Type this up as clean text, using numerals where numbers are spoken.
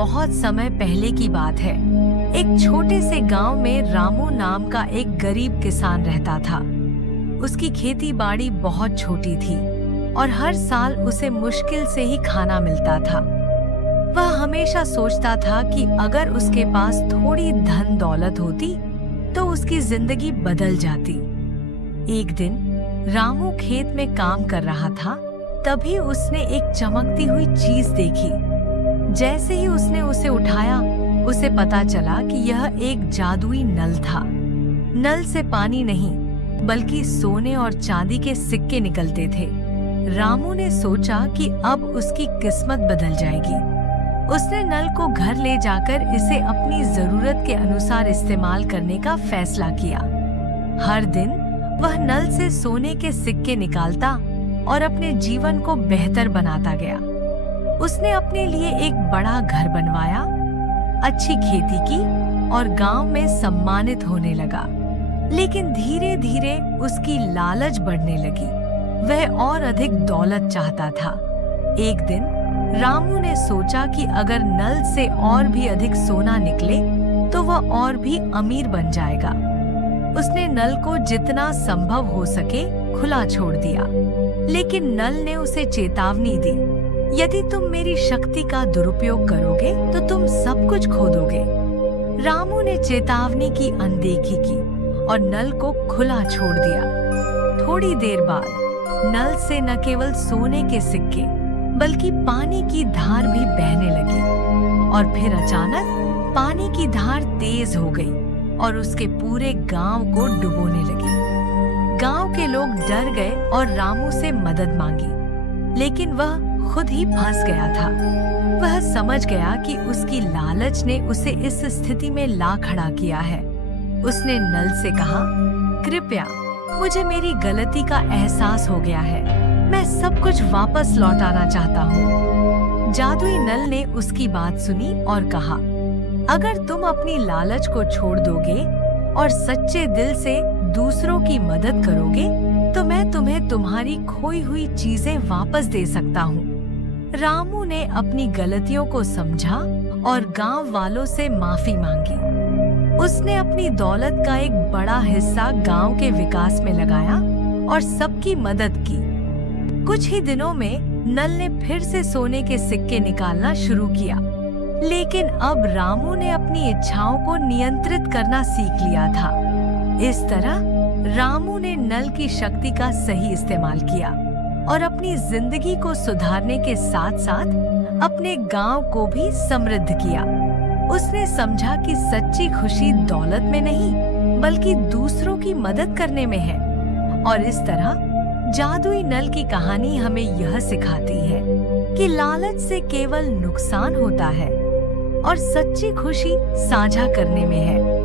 बहुत समय पहले की बात है। एक छोटे से गांव में रामू नाम का एक गरीब किसान रहता था। उसकी खेती बाड़ी बहुत छोटी थी और हर साल उसे मुश्किल से ही खाना मिलता था। वह हमेशा सोचता था कि अगर उसके पास थोड़ी धन दौलत होती तो उसकी जिंदगी बदल जाती। एक दिन रामू खेत में काम कर रहा था, तभी उसने एक चमकती हुई चीज देखी। जैसे ही उसने उसे उठाया, उसे पता चला कि यह एक जादुई नल था। नल से पानी नहीं बल्कि सोने और चांदी के सिक्के निकलते थे। रामू ने सोचा कि अब उसकी किस्मत बदल जाएगी। उसने नल को घर ले जाकर इसे अपनी जरूरत के अनुसार इस्तेमाल करने का फैसला किया। हर दिन वह नल से सोने के सिक्के निकालता और अपने जीवन को बेहतर बनाता गया। उसने अपने लिए एक बड़ा घर बनवाया, अच्छी खेती की और गांव में सम्मानित होने लगा। लेकिन धीरे धीरे उसकी लालच बढ़ने लगी। वह और अधिक दौलत चाहता था। एक दिन रामू ने सोचा कि अगर नल से और भी अधिक सोना निकले तो वह और भी अमीर बन जाएगा। उसने नल को जितना संभव हो सके खुला छोड़ दिया, लेकिन नल ने उसे चेतावनी दी, यदि तुम मेरी शक्ति का दुरुपयोग करोगे तो तुम सब कुछ खो दोगे। रामू ने चेतावनी की अनदेखी की और नल को खुला छोड़ दिया। थोड़ी देर बाद नल से न केवल सोने के सिक्के बल्कि पानी की धार भी बहने लगी और फिर अचानक पानी की धार तेज हो गई और उसके पूरे गांव को डुबोने लगी। गांव के लोग डर गए और रामू से मदद मांगी, लेकिन वह खुद ही फंस गया था। वह समझ गया कि उसकी लालच ने उसे इस स्थिति में ला खड़ा किया है। उसने नल से कहा, कृपया मुझे मेरी गलती का एहसास हो गया है, मैं सब कुछ वापस लौटाना चाहता हूँ। जादुई नल ने उसकी बात सुनी और कहा, अगर तुम अपनी लालच को छोड़ दोगे और सच्चे दिल से दूसरों की मदद करोगे तो मैं तुम्हें तुम्हारी खोई हुई चीजें वापस दे सकता हूँ। रामू ने अपनी गलतियों को समझा और गांव वालों से माफी मांगी। उसने अपनी दौलत का एक बड़ा हिस्सा गांव के विकास में लगाया और सबकी मदद की। कुछ ही दिनों में नल ने फिर से सोने के सिक्के निकालना शुरू किया, लेकिन अब रामू ने अपनी इच्छाओं को नियंत्रित करना सीख लिया था। इस तरह रामू ने नल की शक्ति का सही इस्तेमाल किया और अपनी जिंदगी को सुधारने के साथ साथ अपने गांव को भी समृद्ध किया। उसने समझा कि सच्ची खुशी दौलत में नहीं बल्कि दूसरों की मदद करने में है। और इस तरह जादुई नल की कहानी हमें यह सिखाती है कि लालच से केवल नुकसान होता है और सच्ची खुशी साझा करने में है।